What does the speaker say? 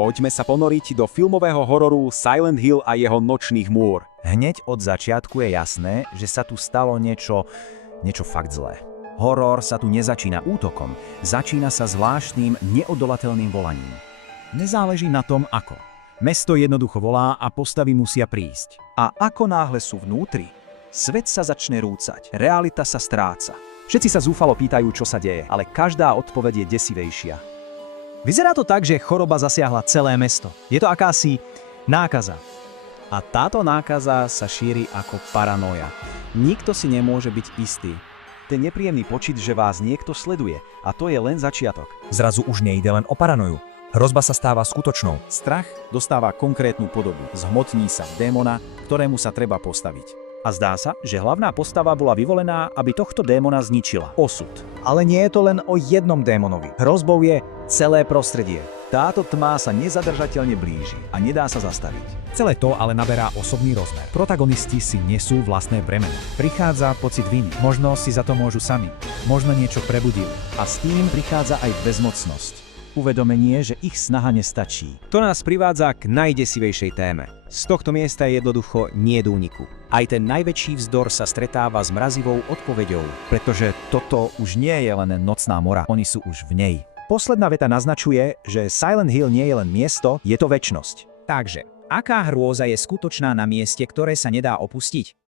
Poďme sa ponoriť do filmového hororu Silent Hill a jeho nočných múr. Hneď od začiatku je jasné, že sa tu stalo niečo fakt zlé. Horor sa tu nezačína útokom, začína sa zvláštnym, neodolateľným volaním. Nezáleží na tom ako. Mesto jednoducho volá a postavy musia prísť. A ako náhle sú vnútri, svet sa začne rúcať, realita sa stráca. Všetci sa zúfalo pýtajú, čo sa deje, ale každá odpoveď je desivejšia. Vyzerá to tak, že choroba zasiahla celé mesto. Je to akási nákaza. A táto nákaza sa šíri ako paranoja. Nikto si nemôže byť istý. Ten nepríjemný pocit, že vás niekto sleduje. A to je len začiatok. Zrazu už nejde len o paranoju. Hrozba sa stáva skutočnou. Strach dostáva konkrétnu podobu. Zhmotní sa v démona, ktorému sa treba postaviť. A zdá sa, že hlavná postava bola vyvolená, aby tohto démona zničila. Osud. Ale nie je to len o jednom démonovi. Hrozbou je celé prostredie. Táto tma sa nezadržateľne blíži a nedá sa zastaviť. Celé to ale naberá osobný rozmer. Protagonisti si nesú vlastné bremeno. Prichádza pocit viny. Možno si za to môžu sami. Možno niečo prebudili. A s tým prichádza aj bezmocnosť. Uvedomenie, že ich snaha nestačí. To nás privádza k najdesivejšej téme. Z tohto miesta je jednoducho nie úniku. Aj ten najväčší vzdor sa stretáva s mrazivou odpoveďou, pretože toto už nie je len nocná mora, oni sú už v nej. Posledná veta naznačuje, že Silent Hill nie je len miesto, je to večnosť. Takže, aká hrôza je skutočná na mieste, ktoré sa nedá opustiť?